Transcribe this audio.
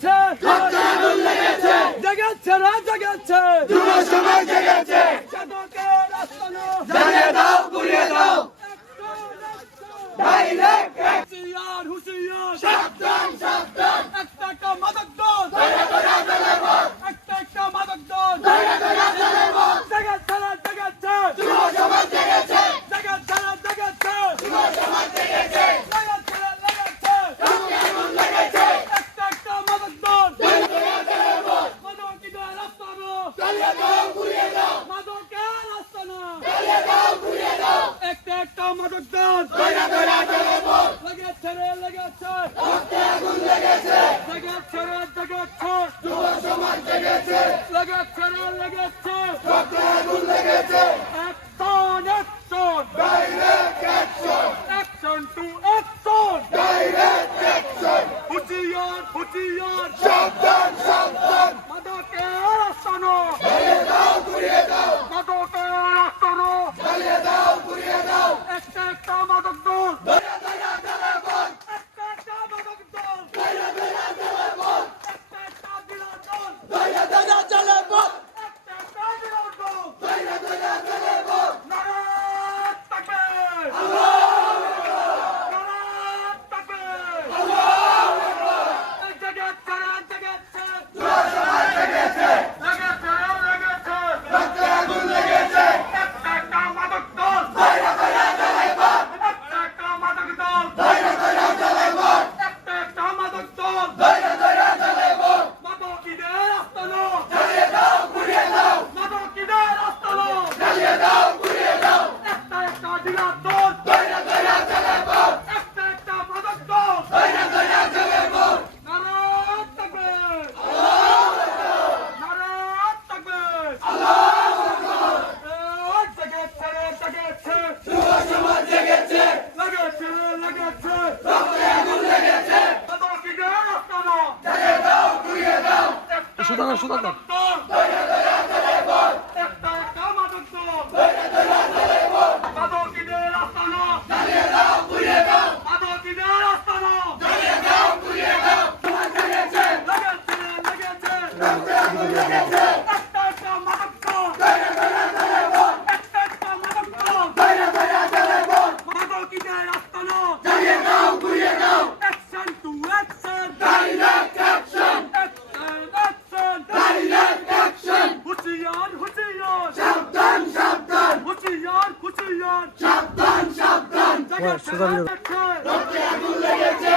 জেগেছে জেগেছে রে জেগেছে যুব সমাজ জেগেছে সাধকের আস্তানা জ্বালিয়ে দাও পুড়িয়ে দাও ডাইরেক্ট হুঁশিয়ার হুঁশিয়ার সাবধান সাবধান একটা একটা মাদক দল ধরে ধরে জ্বালাবো একটা একটা মাদক দল ধরে ধরে জ্বালাবো জেগেছে রে জেগেছে যুব সমাজ জেগেছে জেগেছে রে জেগেছে যুব সমাজ জেগেছে লেগেছে রে লেগেছে রক্তে আগুন লেগেছে একটা একটা মাদক দল ধরে ধরে জ্বালাবো মাদকের আস্তানা জ্বালিয়ে দাও পুড়িয়ে দাও মাদকের আস্তানা জ্বালিয়ে দাও পুড়িয়ে দাও একটা একটা মাদক দল ধরে ধরে জ্বালাবো লেগেছে রে লেগেছে রক্তে আগুন লেগেছে জেগেছে রে জেগেছে যুব সমাজ জেগেছে লেগেছে রে লেগেছে রক্তে আগুন লেগেছে action action direct action action to action direct action হুঁশিয়ার হুঁশিয়ার সাবধান সাবধান মাদকের আস্তানা জ্বালিয়ে দাও পুড়িয়ে দাও মাদকের আস্তানা জ্বালিয়ে দাও পুড়িয়ে দাও একটা একটা মাদক দল ধরে ধরে জ্বালাবো একটা একটা মাদক দল ধরে ধরে জ্বালাবো একটা একটা বিরাট দল ধরে ধরে জ্বালাবো একটা একটা বিরাট দল ধরে ধরে জ্বালাবো নারায়ণ তাকবীর নারায়ণ তাকবীর জেগেছে রে জেগেছে যুব সমাজ জেগেছে লেগেছে রে লেগেছে রক্তে আগুন লেগেছে একটা একটা মাদক দল ধরে ধরে জ্বালাবো একটা একটা মাদক দল ধরে ধরে জ্বালাবো একটা একটা মাদক দল ধরে ধরে জ্বালাবো মাদকীদের আস্তানা জ্বালিয়ে দাও পুড়িয়ে দাও মাদকীদের আস্তানা জ্বালিয়ে দাও পুড়িয়ে দাও একটা একটা বিরাট দল ধরে ধরে জ্বালাবো একটা একটা মাদক দল ধরে ধরে জ্বালাবো নারায়ণ তাকবীর নারায়ণ তাকবীর জেগেছে রে জেগেছে যুব সমাজ জেগেছে লেগেছে রে লেগেছে রক্তে আগুন লেগেছে মাদকীদের আস্তানা জ্বালিয়ে দাও পুড়িয়ে দাও সুদাগর সুদাগর ধরে ধরে জ্বালাবো একটা একটা মাদক দল ধরে ধরে জ্বালাবো মাদকীদের আস্তানা জ্বালিয়ে দাও পুড়িয়ে দাও মাদকীদের আস্তানা জ্বালিয়ে দাও পুড়িয়ে দাও সমাজ জেগেছে লেগেছে রে লেগেছে রক্তে আগুন লেগেছে একটা একটা মাদক দল ধরে ধরে জ্বালাবো একটা একটা মাদক দল ধরে ধরে জ্বালাবো মাদকীদের আস্তানা জ্বালিয়ে দাও পুড়িয়ে দাও action to action direct action action action direct action হুঁশিয়ার হুঁশিয়ার সাবধান সাবধান হুঁশিয়ার হুঁশিয়ার সাবধান সাবধান জেগেছে রে জেগেছে রক্তে আগুন লেগেছে